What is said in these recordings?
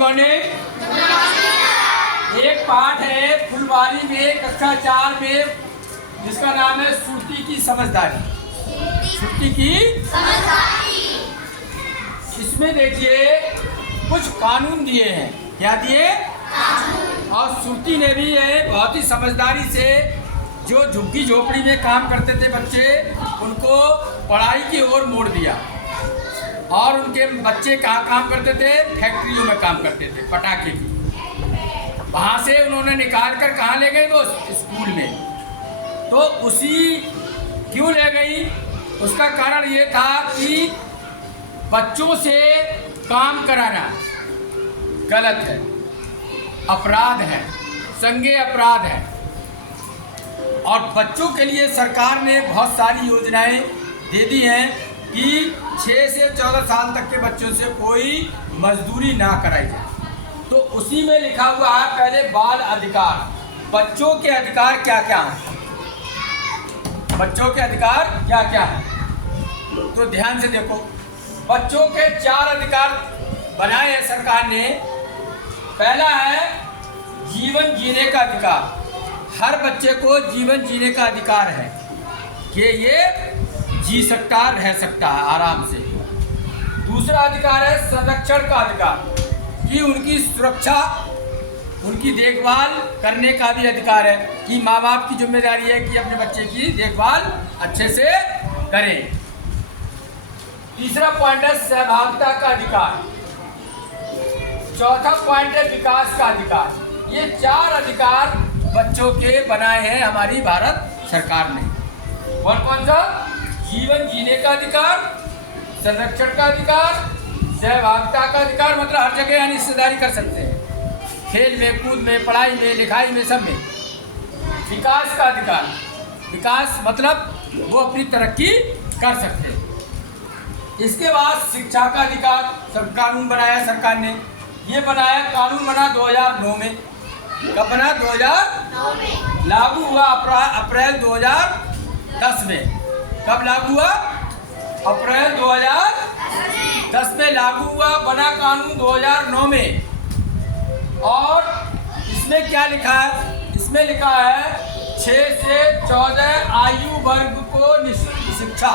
Morning. एक पाठ है फुलवारी में कक्षा 4 में जिसका नाम है सुरती की समझदारी। सुरती की समझदारी। इसमें देखिए कुछ कानून दिए हैं। क्या दिए? और सुरती ने भी ये बहुत ही समझदारी से जो झुग्गी झोपड़ी में काम करते थे बच्चे, उनको पढ़ाई की ओर मोड़ दिया। और उनके बच्चे कहाँ काम करते थे? फैक्ट्रियों में काम करते थे, पटाखे की। वहाँ से उन्होंने निकाल कर कहाँ ले गए? वो स्कूल में। तो उसी क्यों ले गई? उसका कारण ये था कि बच्चों से काम कराना गलत है, अपराध है, संज्ञेय अपराध है। और बच्चों के लिए सरकार ने बहुत सारी योजनाएं दे दी हैं कि 6 से 14 साल तक के बच्चों से कोई मजदूरी ना कराई जाए। तो उसी में लिखा हुआ है पहले बाल अधिकार। बच्चों के अधिकार क्या क्या हैं? बच्चों के अधिकार क्या क्या हैं? तो ध्यान से देखो, बच्चों के 4 अधिकार बनाए हैं सरकार ने। पहला है जीवन जीने का अधिकार। हर बच्चे को जीवन जीने का अधिकार है कि ये जी सकता, रह सकता है आराम से। दूसरा अधिकार है संरक्षण का अधिकार, कि उनकी सुरक्षा, उनकी देखभाल करने का भी अधिकार है, कि माँ बाप की जिम्मेदारी है कि अपने बच्चे की देखभाल अच्छे से करें। तीसरा पॉइंट है सहभागिता का अधिकार। चौथा पॉइंट है विकास का अधिकार। ये 4 अधिकार बच्चों के बनाए हैं हमारी भारत सरकार ने। कौन कौन सा? जीवन जीने का अधिकार, संरक्षण का अधिकार, सहभागिता का अधिकार, मतलब हर जगह यानी हिस्सेदारी कर सकते हैं, खेल में, कूद में, पढ़ाई में, लिखाई में, सब में। विकास का अधिकार, विकास मतलब वो अपनी तरक्की कर सकते हैं। इसके बाद शिक्षा का अधिकार, सब कानून बनाया सरकार ने। ये बनाया, कानून बना 2009 में। कब बना? 2009 में। लागू हुआ अप्रैल 2010 में। कब लागू हुआ? अप्रैल 2010 में लागू हुआ। बना कानून 2009 में। और इसमें क्या लिखा है? इसमें लिखा है 6 से 14 आयु वर्ग को निःशुल्क शिक्षा।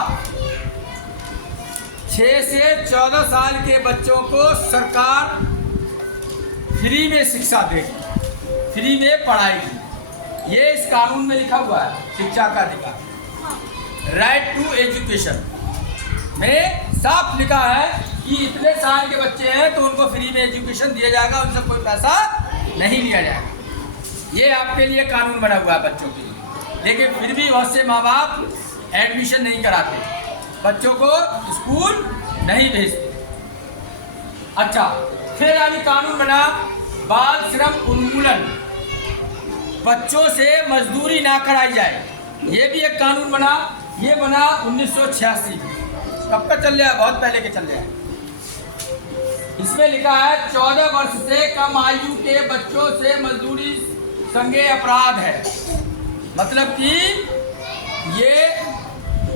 6 से 14 साल के बच्चों को सरकार फ्री में शिक्षा देगी, फ्री में पढ़ाएगी। ये इस कानून में लिखा हुआ है, शिक्षा का अधिकार। राइट टू एजुकेशन में साफ लिखा है कि इतने साल के बच्चे हैं तो उनको फ्री में एजुकेशन दिया जाएगा, उनसे कोई पैसा नहीं लिया जाएगा। ये आपके लिए कानून बना हुआ है बच्चों के लिए। लेकिन फिर भी बहुत से माँ बाप एडमिशन नहीं कराते, बच्चों को स्कूल नहीं भेजते। अच्छा, फिर आगे कानून बना बाल श्रम उन्मूलन। बच्चों से मजदूरी ना कराई जाए, ये भी एक कानून बना। ये बना 1986 में। कब का चल रहा है? बहुत पहले के चल रहा है। इसमें लिखा है 14 वर्ष से कम आयु के बच्चों से मजदूरी संज्ञेय अपराध है। मतलब कि ये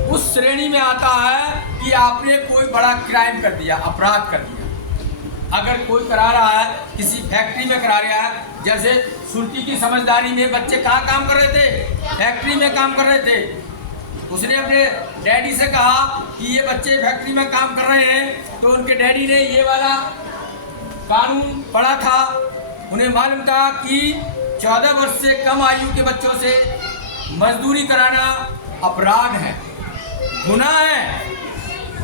उस श्रेणी में आता है कि आपने कोई बड़ा क्राइम कर दिया, अपराध कर दिया। अगर कोई करा रहा है, किसी फैक्ट्री में करा रहा है, जैसे सुरती की समझदारी में बच्चे कहाँ काम कर रहे थे? फैक्ट्री में काम कर रहे थे। उसने अपने डैडी से कहा कि ये बच्चे फैक्ट्री में काम कर रहे हैं, तो उनके डैडी ने ये वाला कानून पढ़ा था। उन्हें मालूम था कि 14 वर्ष से कम आयु के बच्चों से मजदूरी कराना अपराध है, गुनाह है।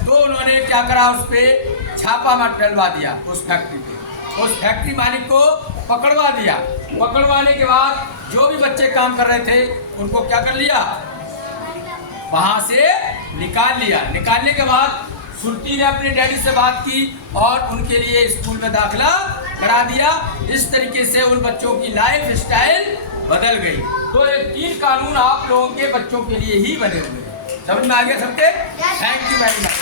तो उन्होंने क्या करा? उस पर छापा मार डलवा दिया, उस फैक्ट्री पे। उस फैक्ट्री मालिक को पकड़वा दिया। पकड़वाने के बाद जो भी बच्चे काम कर रहे थे उनको क्या कर लिया? वहाँ से निकाल लिया। निकालने के बाद सुरती ने अपने डैडी से बात की और उनके लिए स्कूल में दाखिला करा दिया। इस तरीके से उन बच्चों की लाइफ स्टाइल बदल गई। तो ये 3 कानून आप लोगों के बच्चों के लिए ही बने हुए हैं। समझ में आ गया सबके? Thank you very much.